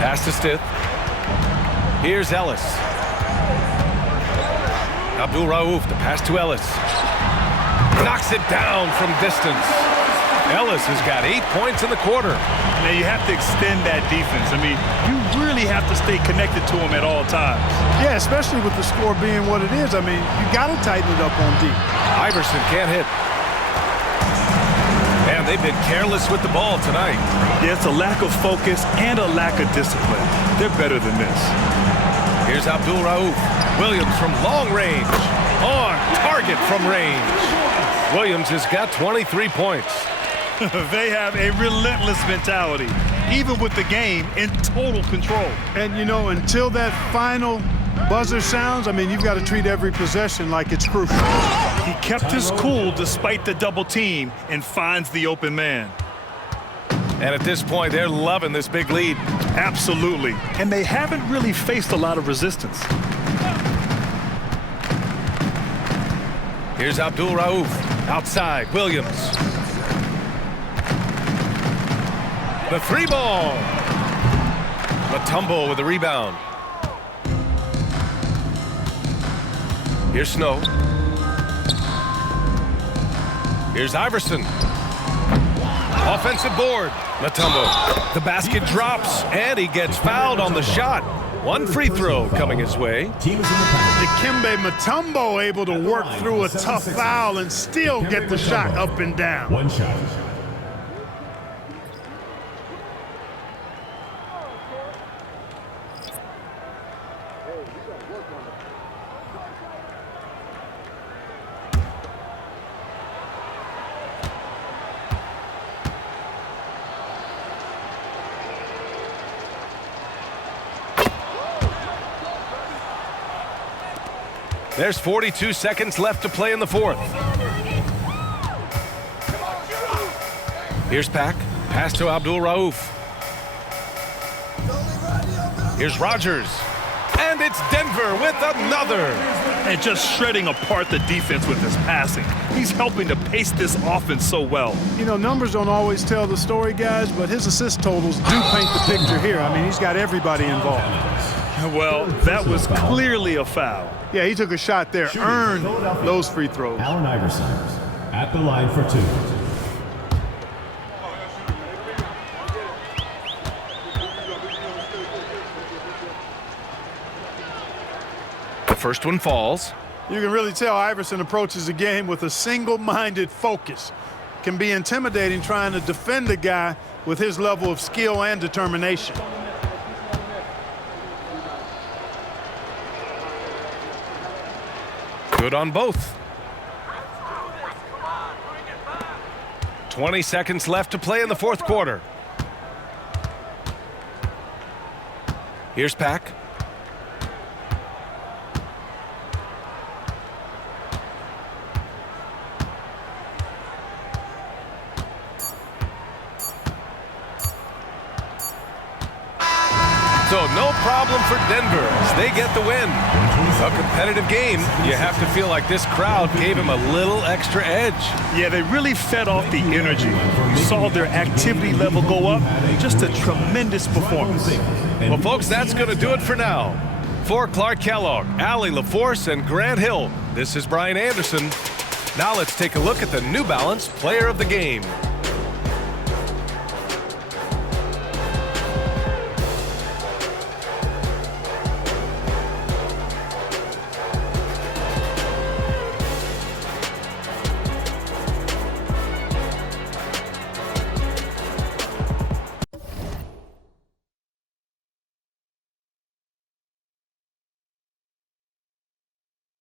Pass to Stith. Here's Ellis. Abdul Rauf, the pass to Ellis. Knocks it down from distance. Ellis has got 8 points in the quarter. Now you have to extend that defense. I mean, you really have to stay connected to him at all times. Yeah, especially with the score being what it is. I mean, you got to tighten it up on D. Iverson can't hit. And they've been careless with the ball tonight. Yeah, it's a lack of focus and a lack of discipline. They're better than this. Here's Abdul Rauf. Williams from long range. On target from range. Williams has got 23 points. They have a relentless mentality, even with the game in total control. And, you know, until that final buzzer sounds, I mean, you've got to treat every possession like it's crucial. He kept his cool despite the double team and finds the open man. And at this point, they're loving this big lead. Absolutely. And they haven't really faced a lot of resistance. Here's Abdul Rauf. Outside, Williams. The three ball. Mutombo with the rebound. Here's Snow. Here's Iverson. Offensive board. Mutombo. The basket drops, and he gets fouled on the shot. One free throw coming his way. Team is in the penalty. Dikembe Mutombo able to work through a tough foul and still get the shot up and down. One shot. There's 42 seconds left to play in the fourth. Here's Pack. Pass to Abdul Rauf. Here's Rogers. And it's Denver with another. And just shredding apart the defense with his passing. He's helping to pace this offense so well. You know, numbers don't always tell the story, guys, but his assist totals do paint the picture here. I mean, he's got everybody involved. Well, that was clearly a foul. Yeah, he took a shot there, earned those free throws. Allen Iverson at the line for 2. The first one falls. You can really tell Iverson approaches the game with a single-minded focus. Can be intimidating trying to defend a guy with his level of skill and determination. Good on both. 20 seconds left to play in the fourth quarter. Here's Pack. So no problem for Denver as they get the win. A competitive game. You have to feel like this crowd gave him a little extra edge. Yeah, they really fed off the energy. You saw their activity level go up. Just a tremendous performance. Well, folks, that's going to do it for now. For Clark Kellogg, Allie LaForce, and Grant Hill, this is Brian Anderson. Now let's take a look at the New Balance Player of the Game.